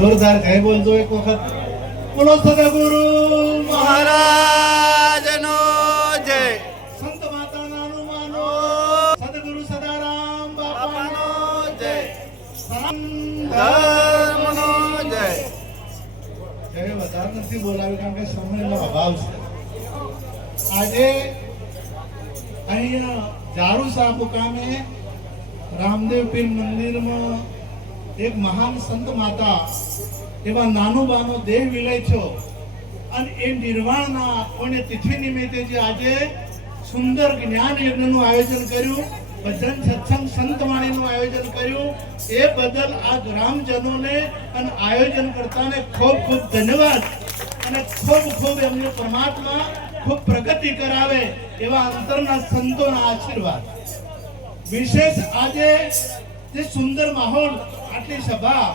જોરદાર ગાય બોલજો એક વખત. બોલો સદગુરુ મહારાજનો જય. સંત માતાનાનું માનો. સદગુરુ સદારામ બાપાનો જય. ધર્મનો જય. જય. વધારે નથી બોલાવ્યું કારણ કે સમયનો અભાવ છે. આજે અહીંયા જારુસા મુકામે રામદેવ પીર મંદિરમાં એક મહાન સંત માતા એવા નાનુબાનો દેહ વિલય થયો અને એ નિર્વાણના પુણ્ય તિથિ નિમિત્તે જે આજે સુંદર જ્ઞાન યજ્ઞનું આયોજન કર્યું, ભજન સત્સંગ સંતવાણીનું આયોજન કર્યું, એ બદલ આ ગ્રામજનોને અને આયોજન કરતાને ખૂબ ખૂબ ધન્યવાદ અને ખૂબ ખૂબ એમને પરમાત્મા ખૂબ પ્રગતિ કરાવે એવા અંતરના સંતોના આશીર્વાદ. વિશેષ આજે જે સુંદર માહોલ, આટલી સભા,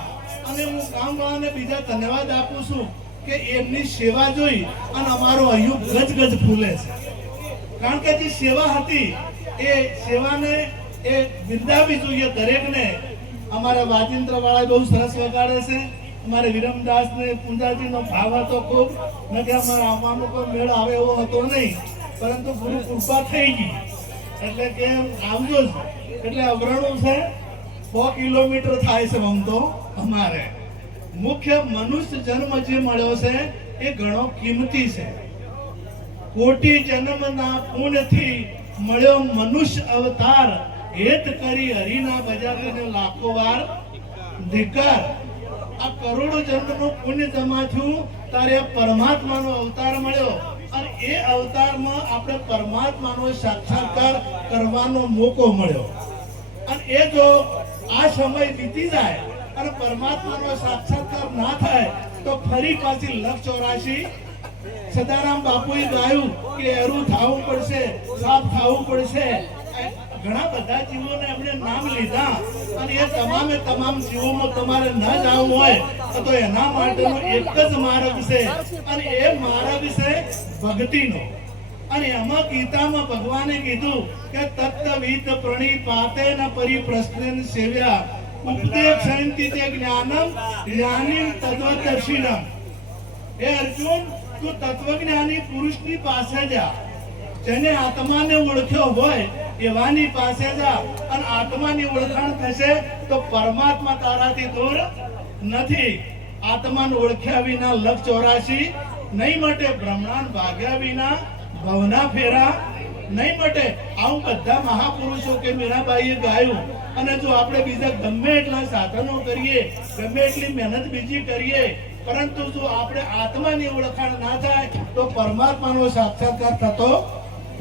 અને હું ગામવાળાને બીજા ધન્યવાદ આપું છું કે એમની સેવા જોઈ અને અમારો હૈયું ગજગજ ફૂલે છે. કારણ કે જે સેવા હતી એ સેવાને એ બિરદાવી જોઈએ દરેકને. અમારા વાજિંત્ર વાળા બહુ સરસ વગાડે છે. અમારે વિરમદાસ ને પૂંજાજીનો ભાવ હતો ખૂબ, ન કે અમારા આવવાનો કોઈ મેળ આવે એવો હતો નહીં, પરંતુ ગુરુ કૃપા થઈ ગઈ એટલે કે આવજો જ. એટલે અવરણું છે 100 કિલોમીટર થાય છે. આમ તો અમારે મુખ્ય મનુષ્ય જન્મ જે મળ્યો છે એ ઘણો કિંમતી છે. કોટી જન્મના પુણ્યથી મળ્યો મનુષ્ય અવતાર, હેત કરી હરિના બજારને લાખો વાર ધિક્કાર. આ કરોડો જન્મનું પુણ્ય જમા થયું ત્યારે પરમાત્માનો અવતાર મળ્યો અને એ અવતારમાં આપણે પરમાત્માનો સાક્ષાત્કાર કરવાનો મોકો મળ્યો. અને એ જો આ સમય વીતી જાય અને પરમાત્માનો સાક્ષાત્કાર ના થાય તો ફરી પાછી 184 સદારામ બાપુએ ગાયું કે એરું થવું પડશે, સાફ થવું પડશે. ઘણા બધા જીવોને એમણે નામ લીધા અને એ તમામે તમામ જીવોમાં તમારે ન જવું હોય તો એના માટેનો એક જ માર્ગ છે અને એ માર્ગ છે ભક્તિનો. અને એમાં ગીતામાં ભગવાને કીધું કે તત્તવિત પ્રણિપાતે ન પરિપ્રશ્નેન સેવ્યા ઉપદેક્ષંતિ તે જ્ઞાનમ જ્ઞાનીમ તદ્વદર્શિનમ. હે અર્જુન, તું તત્વજ્ઞાની પુરુષની પાસે જા, જેને આત્માને ઓળખ્યો હોય એવાની પાસે જા અને આત્માની ઓળખાણ થશે તો પરમાત્મા તારાથી દૂર નથી. આત્માને ઓળખ્યા વિના 184 નહીં મટે, બ્રહ્માંડ ભાગ્યા વિના ભવના ફેરા નહીં મટે. આવું બધા મહાપુરુષો કે મીરાબાઈએ ગાયું. અને જો આપણે બીજા ગમે એટલા સાધનો કરીએ, ગમે એટલી મહેનત બીજી કરીએ, પરંતુ જો આપણે આત્માની ઓળખાણ ના થાય તો પરમાત્માનો સાક્ષાત્કાર થતો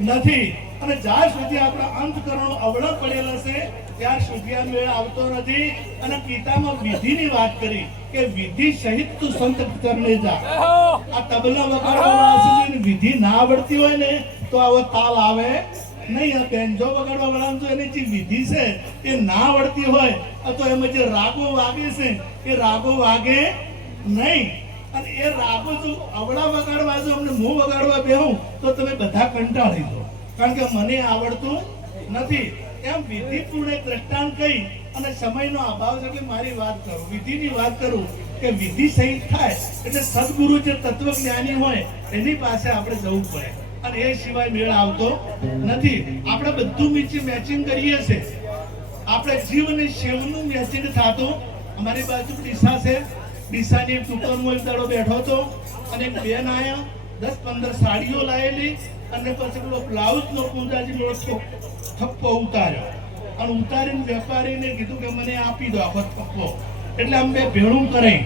નથી. અને જ્યાં સુધી આપણા અંતકરણો અવળા પડેલા છે ત્યાર સુધી આ મેળ આવતો નથી. અને ગીતામાં વિધિની વાત કરી કે વિધિ સહિત તું સંત કરને જા. આ તબલા વગાડવા વિધિ ના આવડતી હોય ને તો આવો તાલ આવે નહીં. આ બેન્જો વગાડવા વાળા તો એની જે વિધિ છે એ ના આવડતી હોય તો એમાં જે રાગો વાગે છે એ રાગો વાગે નહીં. અને એ રાગો જો અવળા વગાડવા જો અમને હું વગાડવા બેહું તો તમે બધા કંટાળી દો, કારણ કે મને આવડતું નથી. એમ વિધિપૂર્ણ એક દ્રષ્ટાંત કહી અને સમયનો અભાવ છે કે મારી વાત કરું, વિધિની વાત કરું કે વિધિ સહિત થાય એટલે સદગુરુ જે તત્વજ્ઞાની હોય એની પાસે આપણે જવું પડે અને એ સિવાય મેળ આવતો નથી. આપણે બધું મેચિંગ કરીએ છીએ. આપણે જીવ અને શિવનું મેચિંગ થતું. અમારી બાજુ ડીસા છે, ડીસાની દુકાનમાં એક દાડો બેઠો હતો અને એક બેન આયા 10-15 સાડીઓ લાવેલી અને પછી પેલો બ્લાઉઝનો પૂંજાજી થપ્પો ઉતાર્યો અને ઉતારીને વેપારીને કીધું કે મને આપી દો આખો થપ્પો. એટલે અમે ભેળું કરી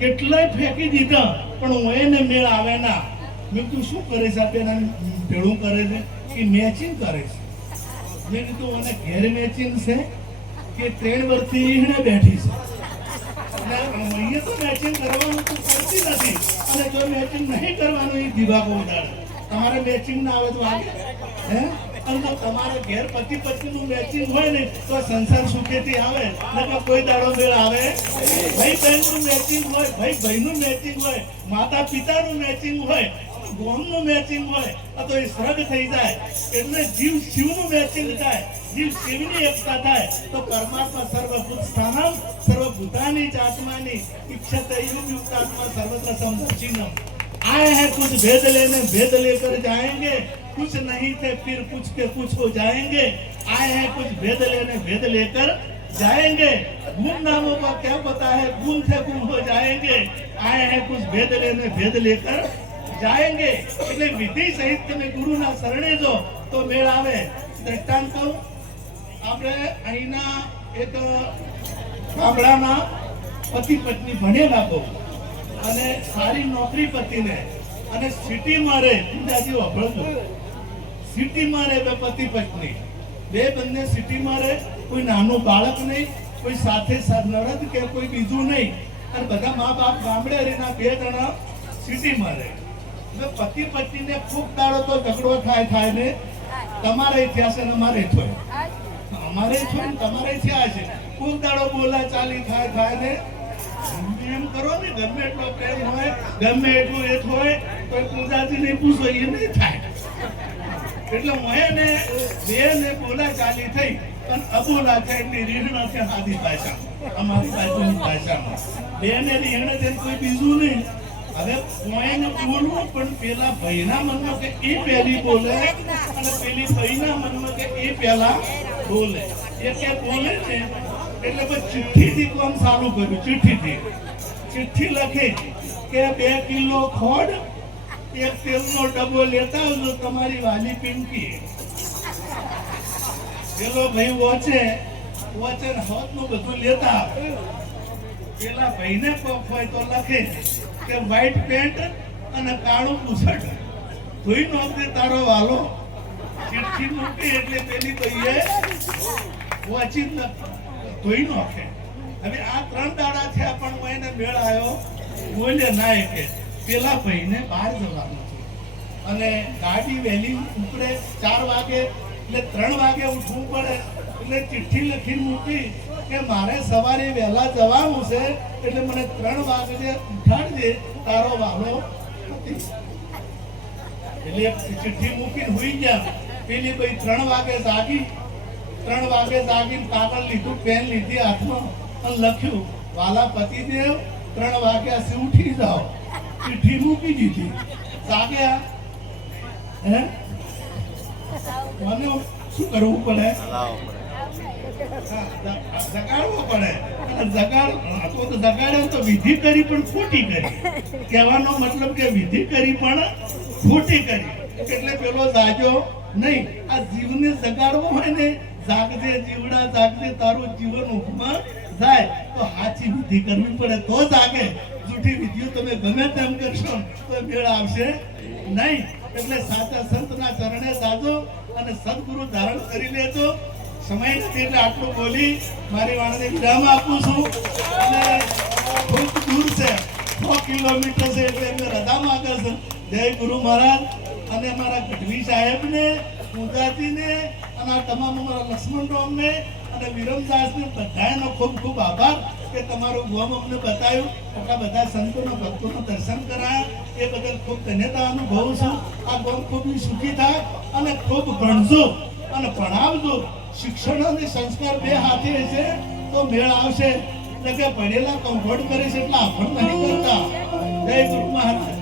કેટલાય ફેંકી દીધા પણ હું એને મેળ આવે ના. મેં કીધું શું કરે છે આપણે ભેળું કરે છે કે મેચિંગ કરે છે. મેં કીધું મને ઘેર મેચિંગ છે કે 3 વર્ષથી એને બેઠી છે. અહીંયા તો મેચિંગ કરવાનું તો કરતી નથી અને જો મેચિંગ નહીં કરવાનું એ દિવાકો ઉડાડે. તમારે મેચિંગ ના આવે તો વાગે હે? અને જો તમારા ઘેર પતિ પત્નીનું મેચિંગ હોય ને તો સંસાર સુખેથી આવે, નકર કોઈ દાડો મેળ આવે. ભાઈ બહેનનું મેચિંગ હોય, ભાઈ ભાઈનું મેચિંગ હોય, માતા પિતાનું મેચિંગ હોય, ગોમનું મેચિંગ હોય તો એ સ્વર્ગ થઈ જાય. એટલે જીવ શિવનું મેચિંગ થાય, જીવ શિવની એકતા થાય તો પરમાત્મા સર્વભૂત સ્થાનમ સર્વભૂતાની ચ આત્માની ઈક્ષતે યુક્તાત્મા સર્વત્ર સમદર્શિનમ. आए हैं कुछ भेद लेने भेद लेकर जाएंगे, कुछ नहीं थे फिर कुछ के कुछ हो जाएंगे. आए हैं कुछ भेद लेने भेद लेकर जाएंगे, गुण नामों का क्या पता है गुण थे गुण हो जाएंगे. आए हैं कुछ भेद लेने भेद लेकर जाएंगे. એટલે વિધિ સહિત તમે ગુરુના શરણે જો તો મેળ આવે. દ્રષ્ટાંત કહું, આપણે અહીંના એક ગામડાના પતિ પત્ની ભણેલા બહુ અને સારી નોકરી પતિને અને સિટીમાં રહે, ગુજરાતી વાપરજો, સિટીમાં રહે બે પતિ પત્ની, બે બંને સિટીમાં રહે, કોઈ નાનું બાળક નહીં, કોઈ સાથે નરદ કે કોઈ બીજું નહીં, અને બધા મા બાપ ગામડે રહીને બે જણા સિટીમાં રહે. એટલે પતિ પત્નીને ખૂબ દાડો તો ઝઘડો થાય ને તમારે થયા છે ને અમારે થયો, અમારે થયો ને તમારે થયા છે. ખૂબ દાડો બોલા ચાલી થાય ને એમ કરો ને, ગમે એટલો પ્રેમ હોય, ગમે એટલું એ હોય, કોઈ પૂજાથી નહીં પૂછો એ નહીં થાય. એટલે હું ને બે ને બોલા ચાલી થઈ અને અબોલા છે એટલી રીહણ છે આદિ ભાષા, અમારી બાજુની ભાષામાં બે ને રીહણ છે કોઈ બીજું નહીં. હવે હું બોલવું પણ પેલા ભાઈના મનમાં કે એ પહેલી બોલે અને પેલી ભાઈના મનમાં કે એ પહેલા બોલે. એ કે બોલે ને એટલે પછી ચિઠ્ઠીથી કામ ચાલુ કર્યું. ચિઠ્ઠી લખી કે 2 કિલો ખોડ, 1 તેલનો ડબ્બો લેતા આવજો તમારી વાલી પિંકી. પેલો ભાઈ વોચે હાથનું બધું લેતા આવે. પેલા ભાઈને કોક હોય તો લખે કે વ્હાઈટ પેન્ટ અને કાળું બુશર્ટ ધોઈ નોખે તારો વાલો. ચિઠ્ઠી મૂકી એટલે પેલી ભાઈએ વોચી ધોઈ નોખે. હવે આ 3 દાડા થયા પણ હું એને મેળ આવ્યો, બોલે ના કે પેલા ભાઈને બહાર જવાનું છે અને ગાડી વહેલી ઉપડે 4 વાગે એટલે 3 વાગે ઉઠવું પડે. એટલે ચિઠ્ઠી લખીને મૂકી કે મારે સવારે વહેલા જવાનું છે એટલે મને 3 વાગે ઉઠાડજે તારો વાલો નથી. એટલે ચિઠ્ઠી મૂકીને હુઈ ગયા. પેલી ભાઈ 3 વાગે જાગી, 3 વાગે જાગીને કાગળ લીધું, પેન લીધી હાથમાં અને લખ્યું વાલા પતિદેવ 3 વાગ્યા થી ઉઠી જાઓ. ચિઠ્ઠી મૂકી દીધી. જાગ્યા હે મને શું કરવું પડે? જગાડવો પડે. જગાડે તો વિધિ કરી પણ ખોટી કરી. કહેવાનો મતલબ કે વિધિ કરી પણ ખોટી કરી. એટલે પેલો જાગ્યો નહીં. આ જીવને જગાડવો હોય ને, જાગજે જીવડા જાગજે તારું જીવન ઊંઘમાં જાય, તો સાચી વિધિ કરવી પડે તો જાગે. જૂઠી વિધિઓ તમે ગમે તેમ કરશો તો મેળ આવશે નહીં. એટલે સાચા સંતના ચરણે જાજો અને સદગુરુ ધારણ કરી લેજો. સમય નથી એટલે આટલું બોલી મારી વાણીને વિરામ આપું છું. અને ખૂબ દૂર છે, 6 કિલોમીટર છે, એટલે એમને રજા માંગે છે. જય ગુરુ મહારાજ અને અમારા ગઢવી સાહેબને, પૂજાજીને અને આ તમામ અમારા લક્ષ્મણરામને અને વિરમદાસને બધાનો ખૂબ ખૂબ આભાર કે તમારું ગામ અમને બતાવ્યું, એટલા બધા સંતોનો ભક્તોનો દર્શન કરાયા. એ બદલ ખૂબ ધન્યતા અનુભવું છું. આ ગામ ખૂબ સુખી થાય અને ખૂબ ભણજો અને ભણાવજો. શિક્ષણ અને સંસ્કાર બે હાથે હશે તો મેળ આવશે. એટલે કે ભણેલા કમ્ફર્ટ કરે છે એટલે આપણે નહીં કરતા. જય ગુરુ મહારાજ.